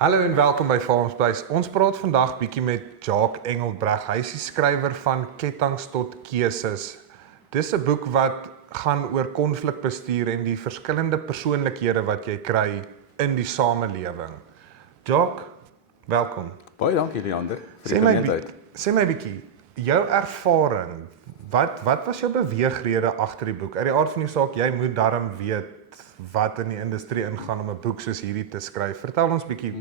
Hallo en welkom by Farmspace. Ons praat vandag bietjie met Jacques Engelbreg. Hy is die skrywer van Kettinge tot Keuses. Dis 'n boek wat gaan oor konflikbestuur en die verskillende persoonlikhede wat jy kry in die samelewing. Jacques, welkom. Baie dankie Leander vir die geleentheid. Sê my bietjie, jou ervaring, wat was jou beweegrede agter die boek? Uit die aard van die saak, jy moet darm weet wat in die industrie ingaan om 'n boek soos hierdie te skryf. Vertel ons bietjie,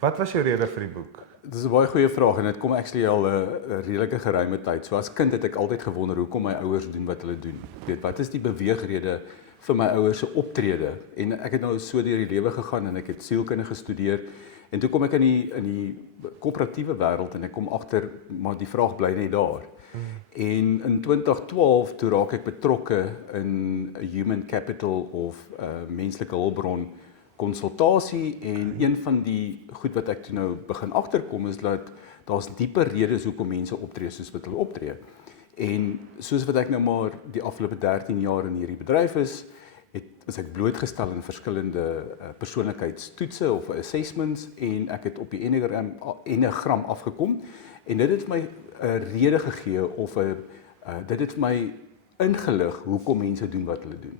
wat was jou rede vir die boek? Dis 'n baie goeie vraag en dit kom actually al 'n redelike geruime tyd. So as kind het ek altyd gewonder hoekom my ouers doen wat hulle doen. Weet, wat is die beweegrede vir my ouers se optrede? En ek het nou so deur die lewe gegaan en ek het sielkunde gestudeer en toe kom ek in die koöperatiewe wêreld en ek kom agter maar die vraag bly net daar. En in 2012 toe raak ek betrokke in 'n human capital of menslike hulpbron konsultasie en een van die goed wat ek toe nou begin agterkom is dat daar's dieper redes hoekom mense optree soos wat hulle optree. En soos wat ek nou maar die afgelope 13 jaar in hierdie bedryf is ek blootgestel in verskillende persoonlikheidstoetse of assessments en ek het op die enneagram afgekom en dit het my 'n rede gegee of dit het vir my ingelig hoekom mense doen wat hulle doen.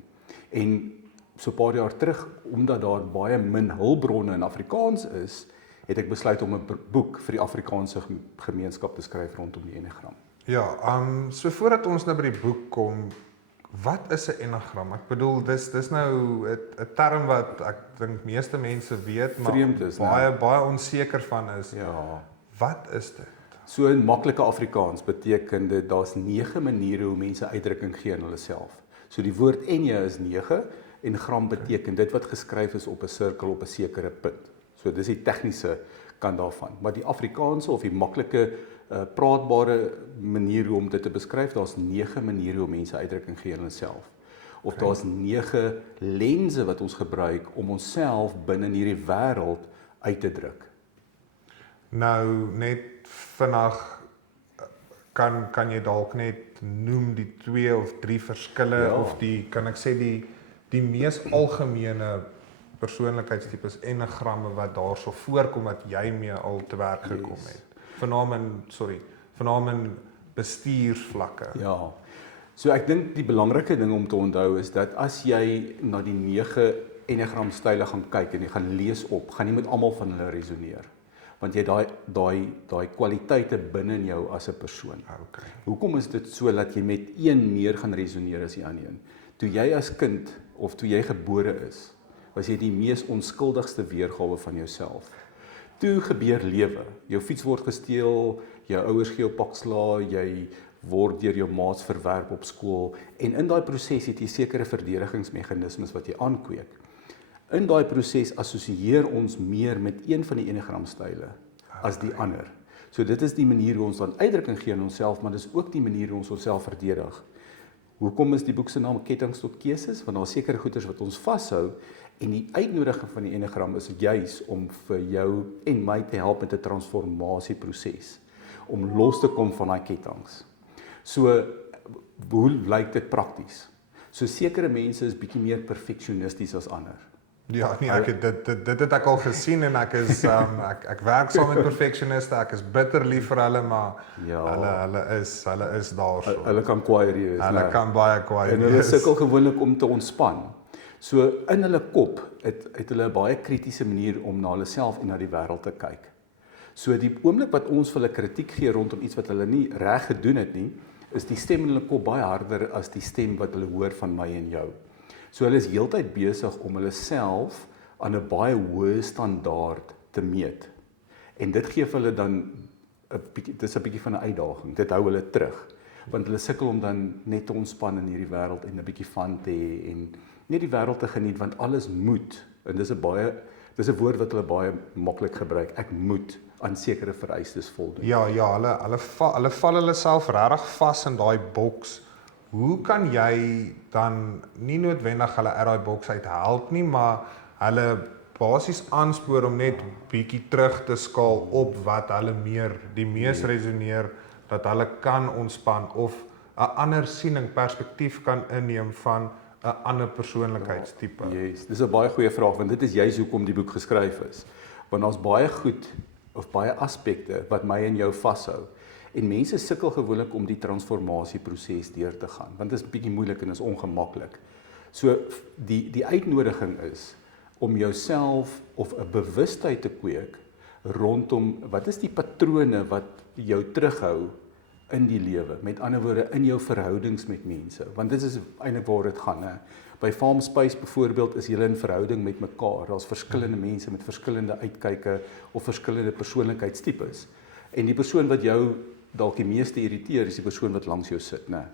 En so 'n paar jaar terug, omdat daar baie min hulpbronne in Afrikaans is, het ek besluit om 'n boek vir die Afrikaanse gemeenskap te skryf rondom die enneagram. Ja, so voordat ons nou by die boek kom, wat is 'n enneagram? Ek bedoel, dis nou 'n term wat ek dink meeste mense weet, maar vreemd is, baie onseker van is. Ja. Wat is dit? So in maklike Afrikaans beteken dit daar's 9 maniere hoe mense uitdrukking gee aan hulle self. So die woord enne is 9 en gram beteken dit wat geskryf is op 'n sirkel op 'n sekere punt. So dis die tegniese kant daarvan. Maar die Afrikaanse of die maklike praatbare manier hoe om dit te beskryf, daar's 9 maniere hoe mense uitdrukking gee aan hulle self. Of daar's 9 lense wat ons gebruik om onsself binne in hierdie wêreld uit te druk. Nou net vinnig kan jy dalk net noem die 2 of 3 verskille of kan ek sê die mees algemene persoonlikheidstipes enneagramme wat daarso voorkom wat jy mee al te werk gekom het. Veral in bestuursvlakke. Ja. So ek dink die belangrike ding om te onthou is dat as jy na die 9 enneagramstyle gaan kyk en jy gaan lees op, gaan jy met almal van hulle resoneer. Want jy daai kwaliteite binne in jou as 'n persoon. Okay. Hoekom is dit so dat jy met een meer gaan resoneer as die ander een? Toe jy as kind of toe jy gebore is, was jy die mees onskuldigste weergawe van jouself. Toe gebeur lewe. Jou fiets word gesteel, jou ouers gee jou pak slaag, jy word deur jou maats verwerp op skool en in daai proses het jy sekere verdedigingsmeganismes wat jy aankweek. In daai proses assosieer ons meer met een van die enneagramstyle as die ander. So dit is die manier hoe ons dan uitdrukking gee aan onsself, maar dis ook die manier hoe ons onsself verdedig. Hoekom is die boek se naam Kettinge tot Keuses? Want daar is sekere goeders wat ons vashou en die uitnodiging van die enneagram is juis om vir jou en my te help met 'n transformasieproses, om los te kom van daai kettinge. So hoe lyk dit prakties? So sekere mense is bietjie meer perfeksionisties as ander. Ja, nee, dit het ek al gesien en ek is ek werk saam met perfeksioniste, ek is bitter lief vir hulle, maar hulle is daarso. Hulle kan kwaai wees. Hulle kan baie kwaai wees. En hulle sukkel gewoonlik om te ontspan. So in hulle kop het hulle 'n baie kritiese manier om na hulle self en na die wêreld te kyk. So die oomblik wat ons vir hulle kritiek gee rondom iets wat hulle nie reg gedoen het nie, is die stem in hulle kop baie harder as die stem wat hulle hoor van my en jou. So hulle is heeltyd besig om hulle self aan 'n baie hoë standaard te meet. En dit gee vir hulle dan 'n bietjie van 'n uitdaging. Dit hou hulle terug. Want hulle sukkel om dan net te ontspan in hierdie wêreld en 'n bietjie van te hê en net die wêreld te geniet want alles moet. En dis 'n woord wat hulle baie maklik gebruik. Ek moet aan sekere vereistes voldoen. Ja, hulle val hulle self regtig vas in daai boks. Hoe kan jy dan nie noodwendig hulle uit daai boks uit help nie, maar hulle basies aanspoor om net bietjie terug te skaal op wat hulle die mees resoneer, dat hulle kan ontspan of 'n ander siening, perspektief kan inneem van 'n ander persoonlikheidstipe? Yes, dis 'n baie goeie vraag want dit is juis hoekom die boek geskryf is. Want daar's baie goed of baie aspekte wat my en jou vashou. En mense sukkel gewoonlik om die transformasieproses deur te gaan, want dit is bietjie moeilik en is ongemaklik. So die uitnodiging is om jouself of 'n bewustheid te kweek rondom wat is die patrone wat jou terughou in die lewe, met ander woorde in jou verhoudings met mense, want dit is eintlik waar dit gaan. Hè? By Farm Space byvoorbeeld is julle in verhouding met mekaar, daar's verskillende mense met verskillende uitkyke of verskillende persoonlikheidstipes, en die persoon wat jou dalk die meeste irriteer is die persoon wat langs jou sit, né?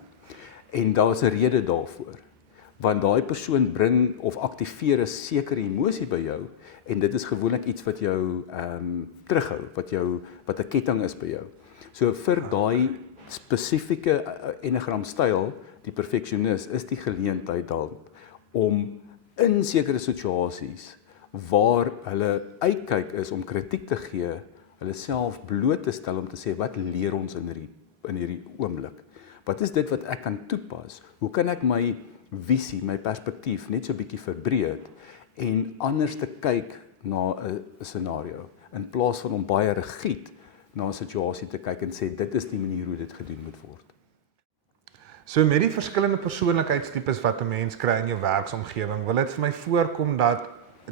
En daar is 'n rede daarvoor, want daai persoon bring of aktiveer 'n sekere emosie by jou, en dit is gewoonlik iets wat jou terughou, wat 'n ketting is by jou. So vir daai spesifieke Enneagram styl, die perfeksionis, is die geleentheid dan om in sekere situasies waar hulle uitkyk is om kritiek te gee, hulle self bloot te stel om te sê, wat leer ons in hierdie oomblik? Wat is dit wat ek kan toepas? Hoe kan ek my visie, my perspektief net so 'n bietjie verbreed en anders te kyk na 'n scenario, in plaas van om baie rigied na 'n situasie te kyk en sê, dit is die manier hoe dit gedoen moet word. So met die verskillende persoonlikheidstipes wat 'n mens kry in jou werksomgewing, wil dit vir my voorkom dat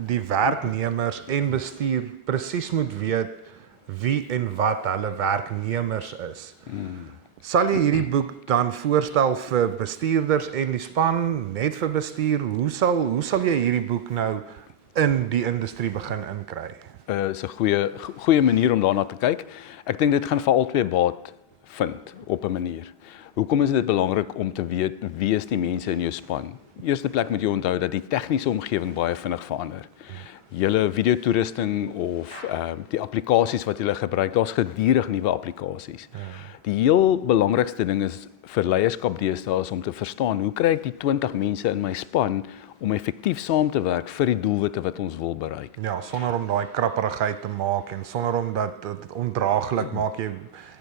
die werknemers en bestuur presies moet weet wie en wat hulle werknemers is. Sal jy hierdie boek dan voorstel vir bestuurders en die span, net vir bestuur? Hoe sal jy hierdie boek nou in die industrie begin inkry? Is 'n goeie manier om daarna te kyk. Ek dink dit gaan vir albei baat vind op 'n manier. Hoekom is dit belangrik om te weet wie is die mense in jou span? Eerste plek moet jy onthou dat die tegniese omgewing baie vinnig verander. Julle videotoerusting of die applikasies wat julle gebruik, daar's gedurig nuwe applikasies. Die heel belangrikste ding is vir leierskap deesdae is om te verstaan, hoe kry ek die 20 mense in my span om effektief saam te werk vir die doelwitte wat ons wil bereik. Ja, sonder om daai krapperigheid te maak en sonder om dit ondraaglik maak.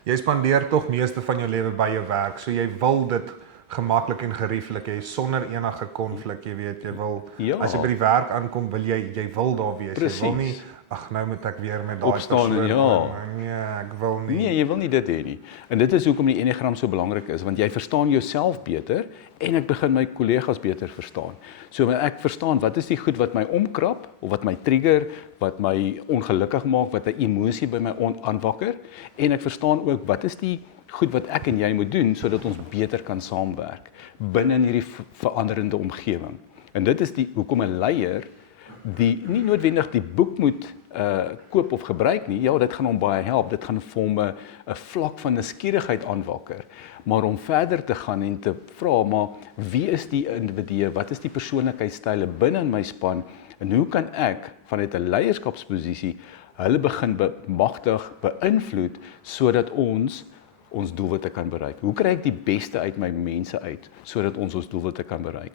Jy spandeer tog meeste van jou lewe by jou werk, so jy wil dit gemaklik en gerieflik hê sonder enige konflik, jy weet, jy wil as jy by die werk aankom, wil jy wil daar wees. Precies. Jy wil nie ag nou moet ek weer met daai opstaan en Nee, ek wil nie. Nee, jy wil nie dit hê nie. En dit is hoekom die Enneagram so belangrik is, want jy verstaan jouself beter en ek begin my kollegas beter verstaan. So ek verstaan wat is die goed wat my omkrap of wat my trigger, wat my ongelukkig maak, wat 'n emosie by my aanwakker, en ek verstaan ook wat is die goed wat ek en jy moet doen sodat ons beter kan saamwerk binne in hierdie veranderende omgewing. En dit is hoekom 'n leier die nie noodwendig die boek moet koop of gebruik nie. Ja, dit gaan hom baie help. Dit gaan vir hom 'n vlak van nuuskierigheid aanwakker. Maar om verder te gaan en te vra, maar wie is die individu? Wat is die persoonlikheidstyle binne in my span en hoe kan ek vanuit 'n leierskapsposisie hulle begin bemagtig, beïnvloed sodat ons doelwitte kan bereik? Hoe kry ek die beste uit my mense uit sodat ons doelwitte kan bereik?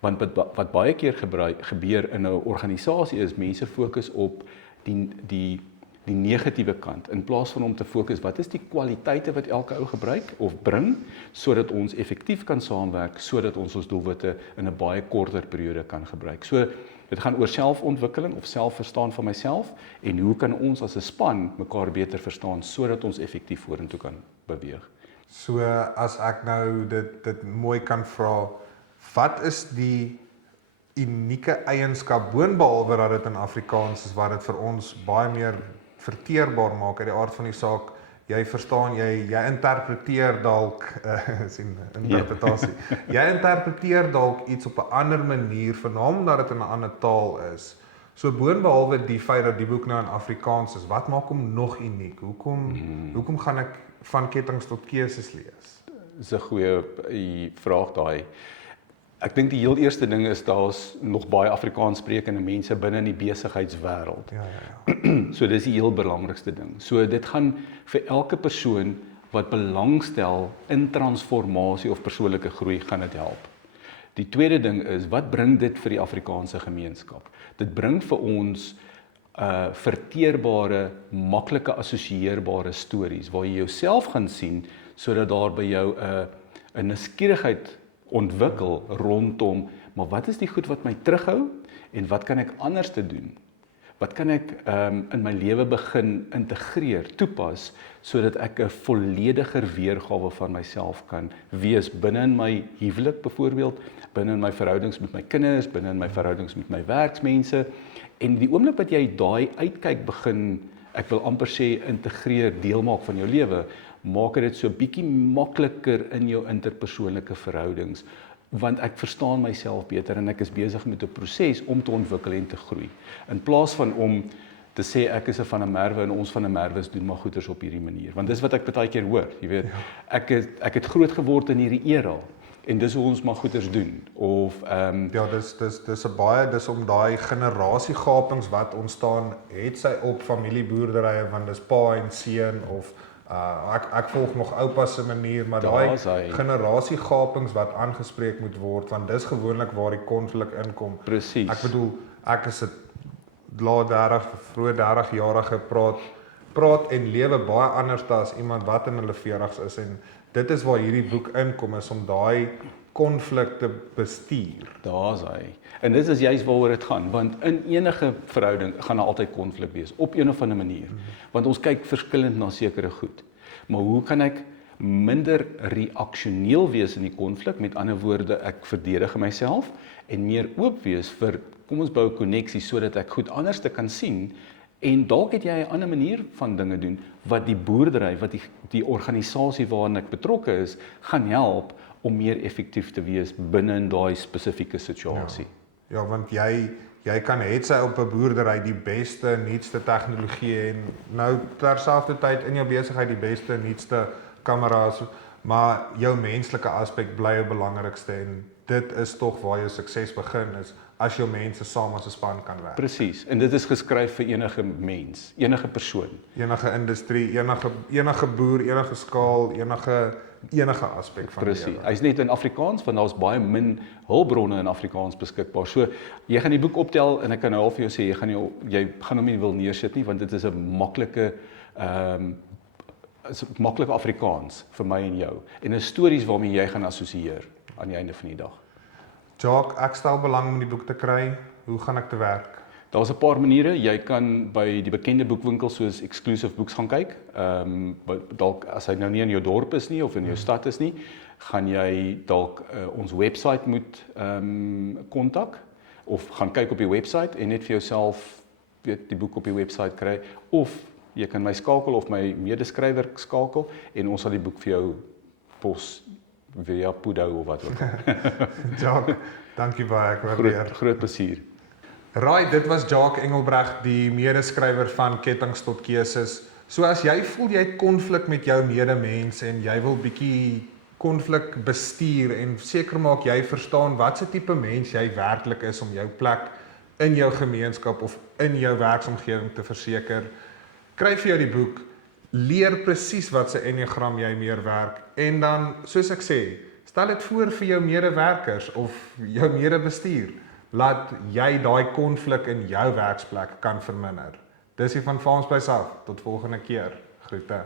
Want wat baie keer gebeur in 'n organisasie is mense fokus op die negatiewe kant in plaas van om te fokus wat is die kwaliteite wat elke ou gebruik of bring sodat ons effektief kan saamwerk sodat ons doelwitte in 'n baie korter periode kan gebruik. So dit gaan oor selfontwikkeling of selfverstaan van myself en hoe kan ons as 'n span mekaar beter verstaan sodat ons effektief vorentoe kan beweeg. So as ek nou dit mooi kan vra, wat is die unieke eienskap boonbehalwe dat dit in Afrikaans is wat dit vir ons baie meer verteerbaar maak uit die aard van die saak? Jy verstaan, jy interpreteer dalk sien interpretasie. Jy interpreteer dalk iets op 'n ander manier, veral omdat dit in 'n ander taal is. So boonbehalwe die feit dat die boek nou in Afrikaans is, wat maak hom nog uniek? Hoekom gaan ek van kettinge tot keuses lees? Dis 'n goeie vraag daai. Ek dink die heel eerste ding is daar's nog baie Afrikaans sprekende mense binne in die besigheidswêreld. Ja. So dis die heel belangrikste ding. So dit gaan vir elke persoon wat belangstel in transformasie of persoonlike groei gaan dit help. Die tweede ding is, wat bring dit vir die Afrikaanse gemeenskap? Dit bring vir ons verteerbare, maklike assosieerbare stories waar jy jouself gaan sien sodat daar by jou 'n nuuskierigheid ontwikkel rondom, maar wat is die goed wat my terughou en wat kan ek anders te doen? Wat kan ek in my lewe begin integreer, toepas, sodat ek 'n vollediger weergawe van myself kan wees binne in my huwelik byvoorbeeld, binne in my verhoudings met my kinders, binne in my verhoudings met my werksmense. En die oomblik wat jy daai uitkyk begin, ek wil amper sê integreer, deel maak van jou lewe, maak dit so bietjie makliker in jou interpersoonlike verhoudings, want ek verstaan myself beter en ek is besig met 'n proses om te ontwikkel en te groei. In plaas van om te sê ek is 'n van 'n Merwe en ons van 'n Merwe doen maar goeders op hierdie manier, want dis wat ek baie keer hoor, jy weet, ek het groot geword in hierdie era en dis hoe ons maar goeders doen, of Ja, dis 'n baie, dis om daai generasiegapings wat ontstaan, het sy op familieboerderye, want dis pa en seun, of ek volg nog oupa se manier, maar daai generasiegapings wat aangespreek moet word, want dis gewoonlik waar die konflik inkom. Presies. Ek bedoel, ek is 'n laat 30, vroeg 30-jarige praat en lewe baie anders as iemand wat in hulle 40's is, en dit is waar hierdie boek inkom, is om daai konflik te bestuur. Daar's hy. En dit is juist waaroor dit gaan, want in enige verhouding gaan daar altyd konflik wees, op een of ander manier. Want ons kyk verskillend na sekere goed. Maar hoe kan ek minder reaksioneel wees in die konflik? Met ander woorde, ek verdedig myself en meer oop wees vir, kom ons bou 'n koneksie sodat ek goed anders te kan sien. En dalk het jy 'n ander manier van dinge doen wat die boerdery, wat die organisasie waarin ek betrokke is, gaan help om meer effektief te wees binne in daai spesifieke situasie. Ja, want jy kan het sy op 'n boerdery die beste, nuutste tegnologie en nou terselfdertyd in jou besigheid die beste, nuutste kameras, maar jou menslike aspek bly die belangrikste, en dit is tog waar jou sukses begin, is as jou mense saam as 'n span kan werk. Presies, en dit is geskryf vir enige mens, enige persoon. Enige industrie, enige boer, enige skaal, enige aspek van die Presies. lewe. Hy's net in Afrikaans, want daar's baie min hulpbronne in Afrikaans beskikbaar. So, jy gaan die boek optel en ek kan nou al vir jou sê, jy gaan hom nie wil neersit nie, want dit is 'n maklike maklike Afrikaans vir my en jou. En 'n stories waarmee jy gaan assosieer aan die einde van die dag. Jacques, ek stel belang om die boek te kry. Hoe gaan ek te werk? Daar's 'n paar maniere. Jy kan by die bekende boekwinkels soos Exclusive Books gaan kyk. Dalk as hy nou nie in jou dorp is nie of in jou stad is nie, gaan jy dalk ons webwerf moet kontak of gaan kyk op die webwerf en net vir jouself die boek op die webwerf kry, of jy kan my skakel of my medeskrywer skakel en ons sal die boek vir jou pos via Pudo of wat ook al. Jacques, dankie baie, ek waardeer. Groot plesier. Right, dit was Jacques Engelbrecht, die medeskrywer van Kettinge tot Keuses. So as jy voel jy het konflik met jou medemens en jy wil bietjie konflik bestuur en seker maak jy verstaan wat se tipe mens jy werklik is om jou plek in jou gemeenskap of in jou werksomgewing te verseker, kry vir jou die boek, leer presies wat se enneagram jy meer werk, en dan, soos ek sê, stel dit voor vir jou medewerkers of jou medebestuur, laat jy daai konflik in jou werksplek kan verminder. Dis hier van Farms by South, tot volgende keer, groete.